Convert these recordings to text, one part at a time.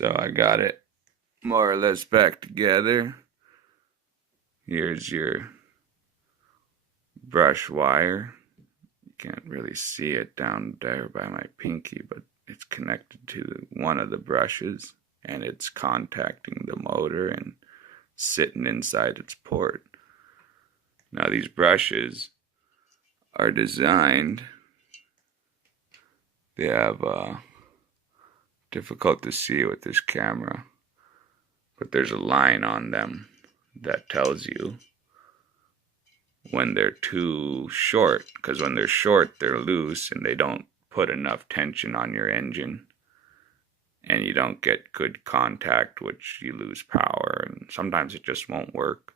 So I got it more or less back together. Here's your brush wire. You can't really see it down there by my pinky, but it's connected to one of the brushes and it's contacting the motor and sitting inside its port. Now these brushes are designed, they have difficult to see with this camera, but there's a line on them that tells you when they're too short, because when they're short they're loose and they don't put enough tension on your engine and you don't get good contact, which you lose power and sometimes it just won't work.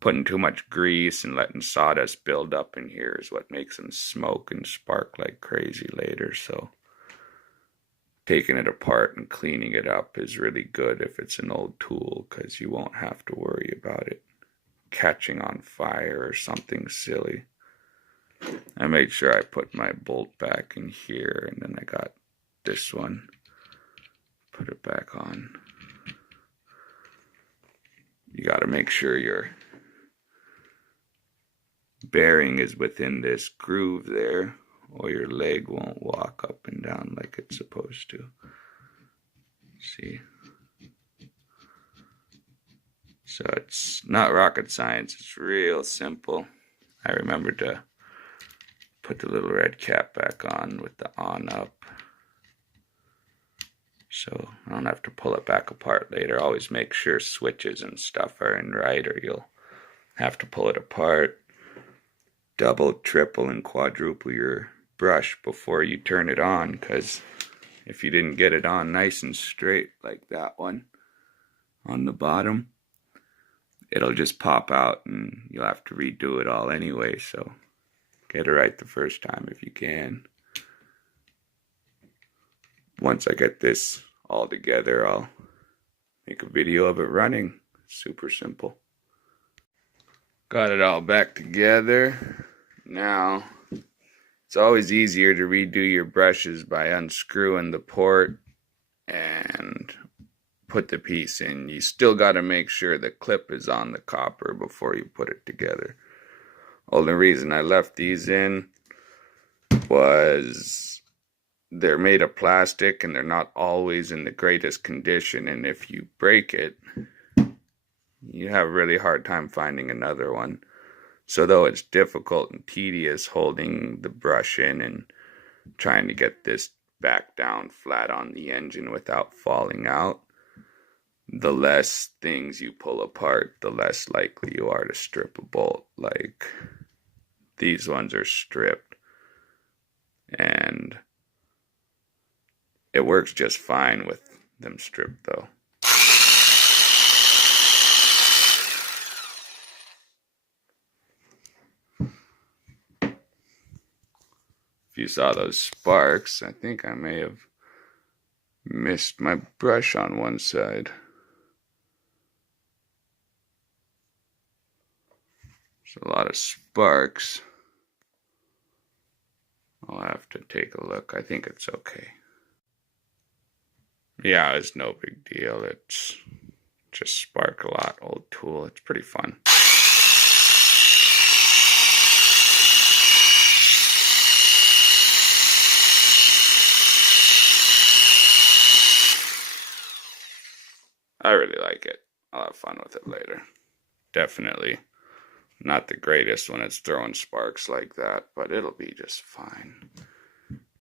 Putting too much grease and letting sawdust build up in here is what makes them smoke and spark like crazy later. So taking it apart and cleaning it up is really good if it's an old tool, because you won't have to worry about it catching on fire or something silly. I made sure I put my bolt back in here, and then I got this one, put it back on. You got to make sure your bearing is within this groove there, or your leg won't walk up and down like it's supposed to. See? So it's not rocket science, it's real simple. I remember to put the little red cap back on with the on up, so I don't have to pull it back apart later. Always make sure switches and stuff are in right, or you'll have to pull it apart. Double, triple, and quadruple your brush before you turn it on, because if you didn't get it on nice and straight like that one on the bottom, it'll just pop out and you'll have to redo it all anyway. So get it right the first time if you can. Once I get this all together, I'll make a video of it running. Super simple. Got it all back together. Now, it's always easier to redo your brushes by unscrewing the port and put the piece in. You still got to make sure the clip is on the copper before you put it together. Only reason I left these in was they're made of plastic and they're not always in the greatest condition, and if you break it, you have a really hard time finding another one. So though it's difficult and tedious holding the brush in and trying to get this back down flat on the engine without falling out, the less things you pull apart, the less likely you are to strip a bolt. Like these ones are stripped and it works just fine with them stripped though. If you saw those sparks, I think I may have missed my brush on one side. There's a lot of sparks. I'll have to take a look. I think it's okay. Yeah, it's no big deal. It's just spark a lot. Old tool. It's pretty fun. I really like it. I'll have fun with it later. Definitely not the greatest when it's throwing sparks like that, but it'll be just fine.